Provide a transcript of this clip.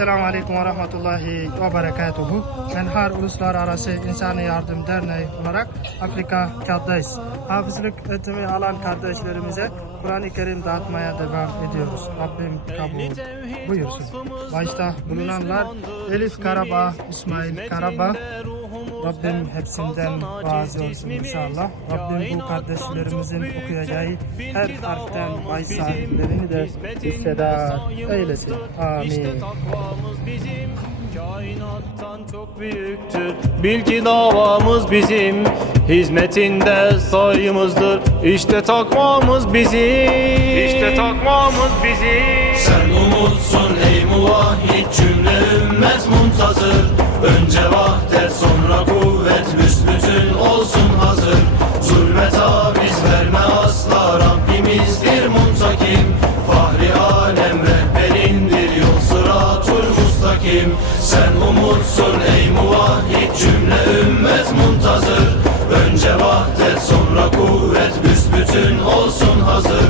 ve Rahmetullahi ve Berekatuhu. Menhar Uluslararası İnsani Yardım Derneği olarak Afrika Kağıt'tayız. Hafızlık eğitimi alan kardeşlerimize Kur'an-ı Kerim dağıtmaya devam ediyoruz. Rabbim kabul buyursun. Başta bulunanlar Elif Karabağ, İsmail Karabağ, Rabbim hepsinden razı olsun inşallah. Rabbim bu kardeşlerimizin okuyacağı her harften pay sahiplerini de hissedar eylesin. Amin. Takvamız bizim kainattan çok büyüktür. Bil ki davamız bizim hizmetinde sayımızdır. İşte takvamız bizim. İşte takvamız bizim. Sen umutsun ey muvahhid cümle üstün olsun hazır. Zulme taviz verme asla. Rabbimizdir muntakim. Fahri alem rehberindir. Yol sıratul mustakim. Sen umutsun ey muvahhid. Cümle ümmet muntazır. Önce vahdet sonra kuvvet. Büsbütün olsun hazır.